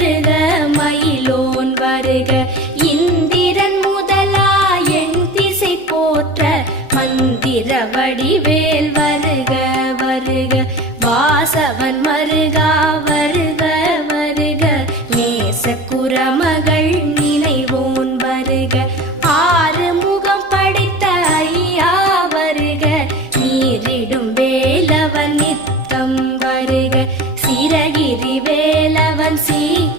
வருக மயிலோன் வருக இந்திரன் முதலா என் திசை போற்ற மந்திர வடிவேல் வருக வருக வாசவன் மருகா வருக வருக நேசக்குரம்